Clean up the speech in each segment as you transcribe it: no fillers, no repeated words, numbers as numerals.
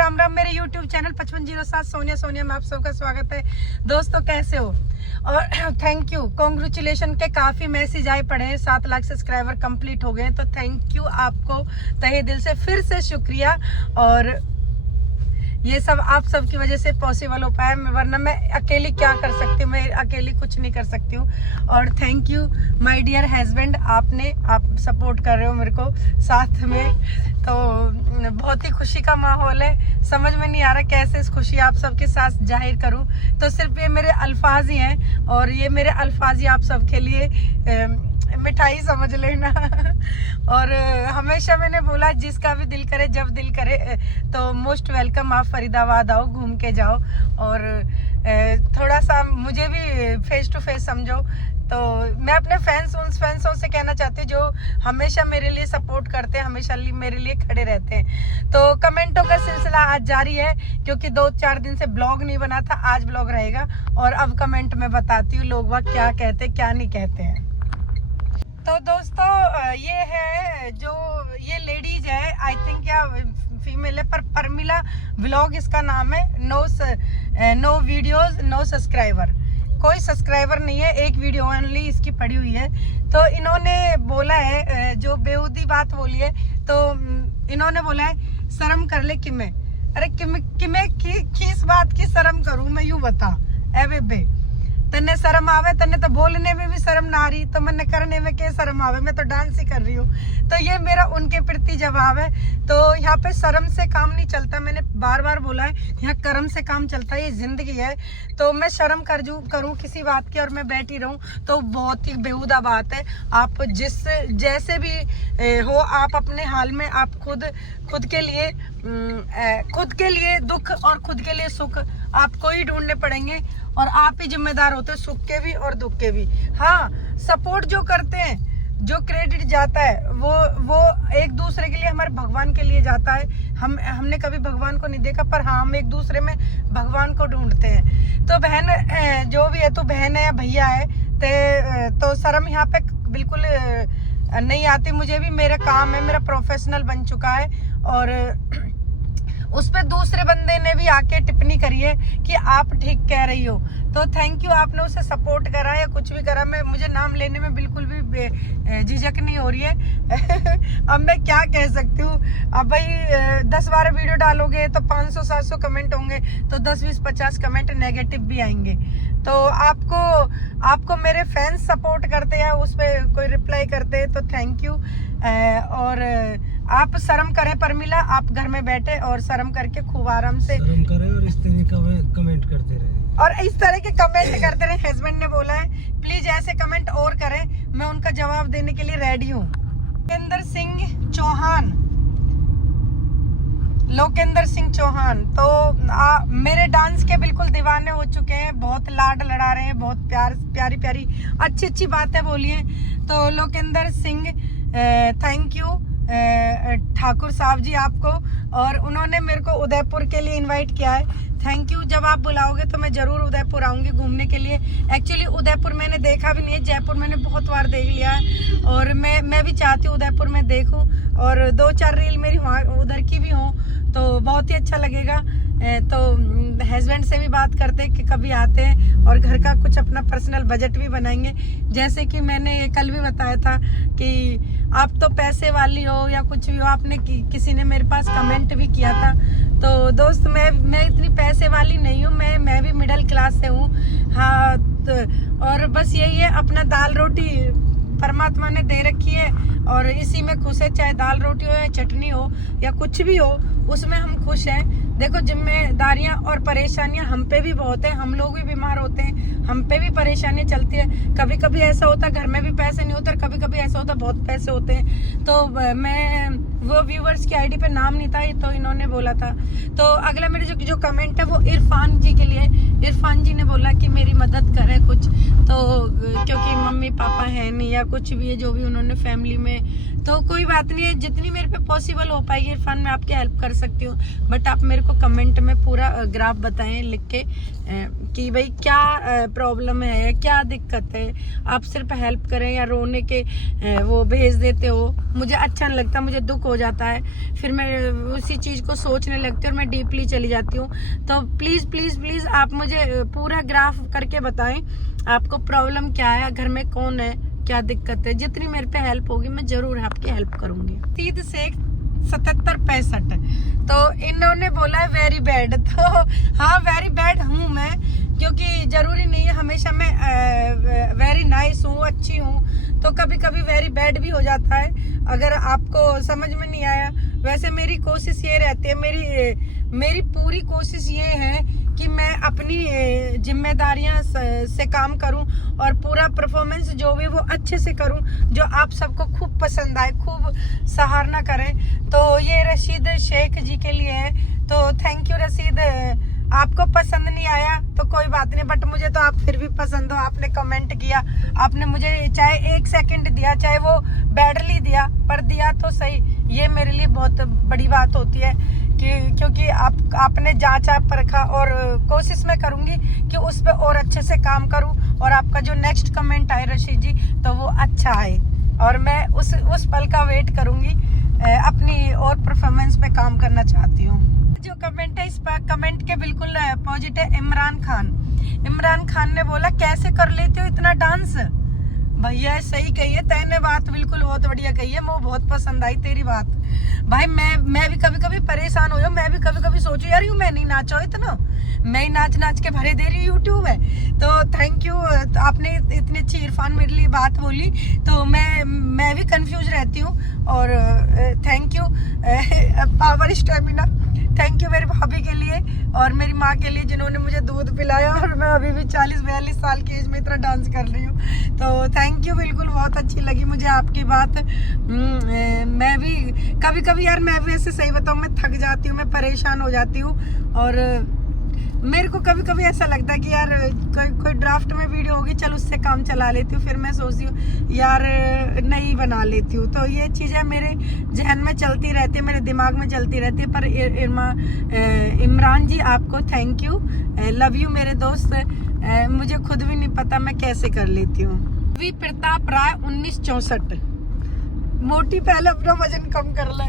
राम राम। मेरे YouTube channel 5507 Sonia में आप सबका स्वागत है। दोस्तों कैसे हो? और थैंक यू, कॉन्ग्रेचुलेशन के काफ़ी मैसेज आए पड़े हैं। 7 लाख सब्सक्राइबर कंप्लीट हो गए हैं, तो थैंक यू आपको तहे दिल से फिर से शुक्रिया। और ये सब आप सब की वजह से पॉसिबल हो पाया, वरना मैं अकेली क्या कर सकती हूँ, मैं अकेली कुछ नहीं कर सकती हूँ। और thank you my dear husband, आप सपोर्ट कर रहे हो मेरे को साथ में, तो बहुत ही खुशी का माहौल है। समझ में नहीं आ रहा कैसे इस खुशी आप सबके साथ जाहिर करूँ। तो सिर्फ ये मेरे अल्फाज ही हैं, और ये मेरे अल्फाज ही आप सबके लिए मिठाई समझ लेना। और हमेशा मैंने बोला जिसका भी दिल करे, जब दिल करे, तो मोस्ट वेलकम, आप फरीदाबाद आओ, घूम के जाओ, और थोड़ा सा मुझे भी फेस टू फेस समझो। तो मैं अपने फैंसों से कहना चाहती हूँ जो हमेशा मेरे लिए सपोर्ट करते हैं, हमेशा मेरे लिए खड़े रहते हैं। तो कमेंटों का सिलसिला आज जारी है, क्योंकि 2-4 दिन से ब्लॉग नहीं बना था, आज ब्लॉग रहेगा। और अब कमेंट में बताती हूँ लोग वह क्या कहते क्या नहीं कहते हैं। तो दोस्तों ये है जो ये लेडीज है, आई थिंक या फीमेल है, पर परमिला व्लॉग इसका नाम है। नो वीडियोस नो सब्सक्राइबर, कोई सब्सक्राइबर नहीं है, एक वीडियो ओनली इसकी पड़ी हुई है। तो इन्होंने बोला है, जो बेहूदी बात बोली है, तो इन्होंने बोला है शर्म कर ले किमे। अरे किमे किस बात की शर्म करूं मैं, यूं बता ए बेबे, तन्ने शर्म आवे? तन्ने तो बोलने में भी शर्म ना आ रही, तो मैंने करने में क्या शर्म आवे? मैं तो डांस ही कर रही हूँ। तो ये मेरा उनके प्रति जवाब है। तो यहाँ पे शर्म से काम नहीं चलता, मैंने बार बार बोला है, यहाँ कर्म से काम चलता है, ये जिंदगी है। तो मैं शर्म करूँ किसी बात की और मैं बैठी रहूँ, तो बहुत ही बेहुदा बात है। आप जैसे भी हो, आप अपने हाल में, आप खुद के लिए दुख और खुद के लिए सुख आपको ही ढूंढने पड़ेंगे, और आप ही जिम्मेदार होते हैं सुख के भी और दुख के भी। हाँ, सपोर्ट जो करते हैं, जो क्रेडिट जाता है, वो एक दूसरे के लिए, हमारे भगवान के लिए जाता है। हमने कभी भगवान को नहीं देखा, पर हाँ, हम एक दूसरे में भगवान को ढूंढते हैं। तो बहन जो भी है, तो बहन है या भैया है, तो शर्म यहाँ पे बिल्कुल नहीं आती। मुझे भी मेरा काम है, मेरा प्रोफेशनल बन चुका है, और उस पे दूसरे बंदे ने भी आके टिप्पणी करी है कि आप ठीक कह रही हो। तो थैंक यू, आपने उसे सपोर्ट करा या कुछ भी करा, मुझे नाम लेने में बिल्कुल भी झिझक नहीं हो रही है। अब मैं क्या कह सकती हूँ? अब भाई 10-12 वीडियो डालोगे तो 500-700 कमेंट होंगे, तो 10-20-50 कमेंट नेगेटिव भी आएंगे। तो आपको मेरे फैंस सपोर्ट करते हैं, उस पर कोई रिप्लाई करते हैं, तो थैंक यू। और आप शर्म करें परमिला, आप घर में बैठे और शर्म करके खूब आराम से शर्म करें और इस तरह का कमेंट करते रहे, और इस तरह के कमेंट करते रहे। हस्बैंड ने बोला है प्लीज ऐसे कमेंट और करें, मैं उनका जवाब देने के लिए रेडी हूँ। लोकेंद्र सिंह चौहान तो मेरे डांस के बिल्कुल दीवाने हो चुके हैं, बहुत लाड लड़ा रहे हैं, बहुत प्यारी अच्छी बातें बोली हैं। तो लोकेंद्र सिंह थैंक यू ठाकुर साहब जी आपको, और उन्होंने मेरे को उदयपुर के लिए इनवाइट किया है। थैंक यू, जब आप बुलाओगे तो मैं ज़रूर उदयपुर आऊँगी घूमने के लिए। एक्चुअली उदयपुर मैंने देखा भी नहीं है, जयपुर मैंने बहुत बार देख लिया है, और मैं भी चाहती हूँ उदयपुर में देखूँ, और 2-4 रील मेरी वहाँ उधर की भी हों, तो बहुत ही अच्छा लगेगा। तो हस्बैंड से भी बात करते हैं कि कभी आते हैं, और घर का कुछ अपना पर्सनल बजट भी बनाएंगे। जैसे कि मैंने कल भी बताया था कि आप तो पैसे वाली हो या कुछ भी हो, आपने किसी ने मेरे पास कमेंट भी किया था। तो दोस्त मैं इतनी पैसे वाली नहीं हूँ, मैं भी मिडिल क्लास से हूँ। हाँ, और बस यही है, अपना दाल रोटी परमात्मा ने दे रखी है, और इसी में खुश है। चाहे दाल रोटी हो या चटनी हो या कुछ भी हो, उसमें हम खुश हैं। देखो, जिम्मेदारियां और परेशानियां हम पे भी बहुत है, हम लोग भी बीमार होते हैं, हम पे भी परेशानी चलती है। कभी कभी ऐसा होता है घर में भी पैसे नहीं होते, और कभी कभी ऐसा होता है बहुत पैसे होते हैं। तो मैं वो व्यूवर्स की आईडी पे नाम नहीं था, तो इन्होंने बोला था। तो अगला मेरे जो कमेंट है वो इरफान जी के लिए। इरफान जी ने बोला कि मेरी मदद करें कुछ, तो क्योंकि मम्मी पापा है नहीं या कुछ भी है, जो भी उन्होंने फैमिली में, तो कोई बात नहीं है, जितनी मेरे पे पॉसिबल हो पाएगी इरफान, मैं आपकी हेल्प कर सकती हूँ। बट आप मेरे को कमेंट में पूरा ग्राफ बताएं लिख के कि भाई क्या प्रॉब्लम है, क्या दिक्कत है। आप सिर्फ हेल्प करें या रोने के वो भेज देते हो, मुझे अच्छा नहीं लगता, मुझे दुख हो जाता है, फिर मैं उसी चीज़ को सोचने लगती हूँ और मैं डीपली चली जाती हूँ। तो प्लीज़ प्लीज़ प्लीज़ आप मुझे पूरा ग्राफ करके बताएं आपको प्रॉब्लम क्या है, घर में कौन है, क्या दिक्कत है। जितनी मेरे पे हेल्प होगी मैं ज़रूर आपकी हेल्प करूँगी। 30 से 77-65 तो इन्होंने बोला है वेरी बैड। तो हाँ वेरी बैड हूँ मैं, क्योंकि ज़रूरी नहीं है हमेशा मैं वेरी नाइस हूँ, अच्छी हूँ। तो कभी कभी वेरी बैड भी हो जाता है, अगर आपको समझ में नहीं आया। वैसे मेरी कोशिश ये रहती है, मेरी पूरी कोशिश ये है कि मैं अपनी जिम्मेदारियां से काम करूं और पूरा परफॉर्मेंस जो भी वो अच्छे से करूं, जो आप सबको खूब पसंद आए, खूब सराहना करें। तो ये रशीद शेख जी के लिए है, तो थैंक यू रशीद। आपको पसंद नहीं आया तो कोई बात नहीं, बट मुझे तो आप फिर भी पसंद हो। आपने कमेंट किया, आपने मुझे चाहे 1 सेकंड दिया, चाहे वो बैडली दिया, पर दिया तो सही। ये मेरे लिए बहुत बड़ी बात होती है क्योंकि आपने जांचा परखा, और कोशिश मैं करूंगी कि उस पर और अच्छे से काम करूं, और आपका जो नेक्स्ट कमेंट आए रशीद जी तो वो अच्छा आए, और मैं उस पल का वेट करूंगी। अपनी और परफॉर्मेंस पे काम करना चाहती हूँ। जो कमेंट है इस पर कमेंट के बिल्कुल पॉजिटिव। इमरान खान ने बोला कैसे कर लेते हो इतना डांस। भैया सही कही है तैने बात, बिल्कुल बहुत बढ़िया कही है, मुझे बहुत पसंद आई तेरी बात। भाई मैं भी कभी कभी परेशान हो जाऊँ, मैं भी कभी कभी सोचू यार यूँ मैं नहीं नाचा इतना, मैं ही नाच के भरे दे रही हूँ यूट्यूब में। तो थैंक यू, तो आपने इतनी अच्छी इरफान मेरे लिए बात बोली, तो मैं भी कंफ्यूज रहती हूँ। और thank you power stamina, thank you मेरी भाभी के लिए और मेरी माँ के लिए जिन्होंने मुझे दूध पिलाया, और मैं अभी भी 40-42 साल की एज में इतना डांस कर रही हूँ। तो थैंक यू, बिल्कुल बहुत अच्छी लगी मुझे आपकी बात। मैं भी कभी कभी यार, मैं भी ऐसे सही बताऊँ, मैं थक जाती हूँ, मैं परेशान हो जाती हूँ, और मेरे को कभी कभी ऐसा लगता है कि यार कोई ड्राफ्ट में वीडियो होगी, चल उससे काम चला लेती हूँ, फिर मैं सोचती हूँ यार नई बना लेती हूँ। तो ये चीज़ें मेरे जहन में चलती रहती है, मेरे दिमाग में चलती रहती है। पर इमरान जी आपको थैंक यू, लव यू मेरे दोस्त। मुझे खुद भी नहीं पता मैं कैसे कर लेती हूँ। वी प्रताप राय 1964। मोटी पहले अपना वजन कम कर ले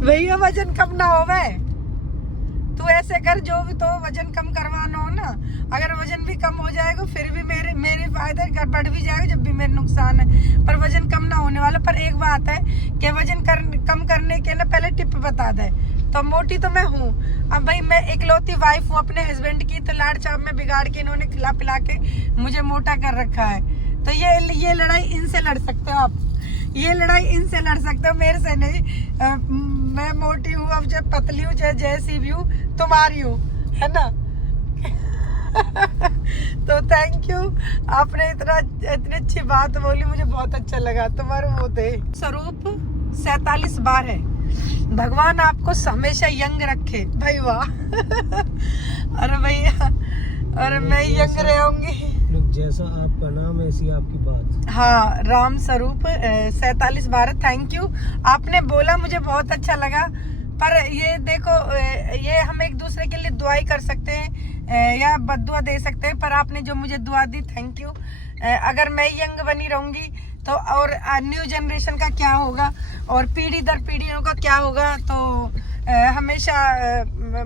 भैया, वजन कम ना हो गए तू ऐसे कर, जो भी तो वजन कम करवाना हो ना, अगर वजन भी कम हो जाएगा फिर भी मेरे फायदे बढ़ भी जाएगा, जब भी मेरे नुकसान है, पर वजन कम ना होने वाला। पर एक बात है कि वजन कम करने के ना पहले टिप बता दे। तो मोटी तो मैं हूँ, अब भाई मैं इकलौती वाइफ हूँ अपने हस्बैंड की, तो लाड़ चाप में बिगाड़ के इन्होंने खिला पिला के मुझे मोटा कर रखा है। तो ये लड़ाई इनसे लड़ सकते हो आप, ये लड़ाई इनसे लड़ सकते हो, मेरे से नहीं। मैं मोटी हूँ, अब जब पतली हूँ, जैसी भी हूँ तुम्हारी हूँ, है ना तो थैंक यू, आपने इतनी अच्छी बात बोली, मुझे बहुत अच्छा लगा। तुम्हारे वो थे स्वरूप 47 बार है, भगवान आपको हमेशा यंग रखे भाई, वाह अरे भैया, अरे मैं यंग रहूंगी। जैसा आपका नाम ऐसी आपकी बात। हाँ, राम स्वरूप 47 बार, थैंक यू। आपने बोला मुझे बहुत अच्छा लगा। पर ये देखो, ये हम एक दूसरे के लिए दुआई कर सकते हैं या बद्दुआ दे सकते हैं, पर आपने जो मुझे दुआ दी, थैंक यू। अगर मैं यंग बनी रहूंगी तो और न्यू जनरेशन का क्या होगा, और पीढ़ी दर पीढ़ियों का क्या होगा। तो हमेशा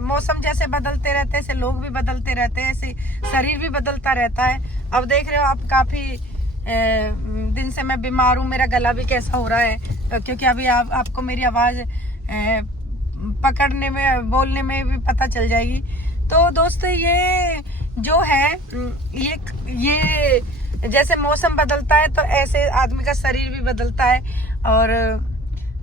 मौसम जैसे बदलते रहते हैं, ऐसे लोग भी बदलते रहते हैं, ऐसे शरीर भी बदलता रहता है। अब देख रहे हो आप, काफ़ी दिन से मैं बीमार हूँ, मेरा गला भी कैसा हो रहा है, क्योंकि अभी आपको मेरी आवाज़ पकड़ने में, बोलने में भी पता चल जाएगी। तो दोस्तों, ये जो है, ये जैसे मौसम बदलता है तो ऐसे आदमी का शरीर भी बदलता है। और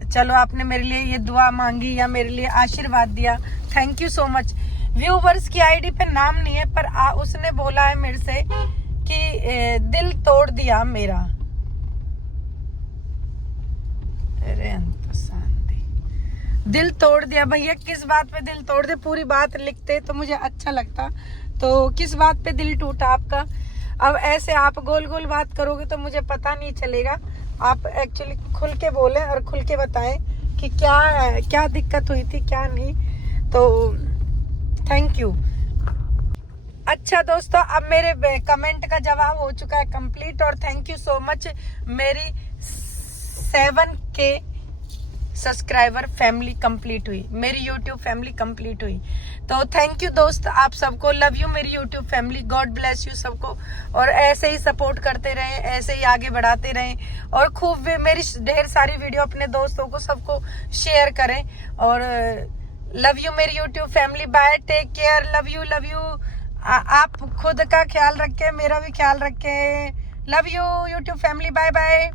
चलो, आपने मेरे लिए ये दुआ मांगी या मेरे लिए आशीर्वाद दिया, thank you so much. Viewers की आईडी पे नाम नहीं है, पर उसने बोला है मेरे से कि दिल तोड़ दिया मेरा। अरे दिल तोड़ दिया भैया, किस बात पे दिल तोड़ दिया, पूरी बात लिखते तो मुझे अच्छा लगता। तो किस बात पे दिल टूटा आपका? अब ऐसे आप गोल गोल बात करोगे तो मुझे पता नहीं चलेगा। आप एक्चुअली खुल के बोलें और खुल के बताएं कि क्या दिक्कत हुई थी, क्या नहीं। तो थैंक यू। अच्छा दोस्तों, अब मेरे कमेंट का जवाब हो चुका है कंप्लीट, और थैंक यू सो मच। मेरी 7K सब्सक्राइबर फैमिली कंप्लीट हुई, मेरी यूट्यूब फैमिली कंप्लीट हुई। तो थैंक यू दोस्त, आप सबको, लव यू मेरी YouTube family, God bless you सबको। और ऐसे ही सपोर्ट करते रहें, ऐसे ही आगे बढ़ाते रहें, और खूब मेरी ढेर सारी वीडियो अपने दोस्तों को सबको शेयर करें। और लव यू मेरी YouTube family, bye, take care, love you love you. आप खुद का ख्याल रखें, मेरा भी ख्याल रखें। Love you YouTube family, bye bye.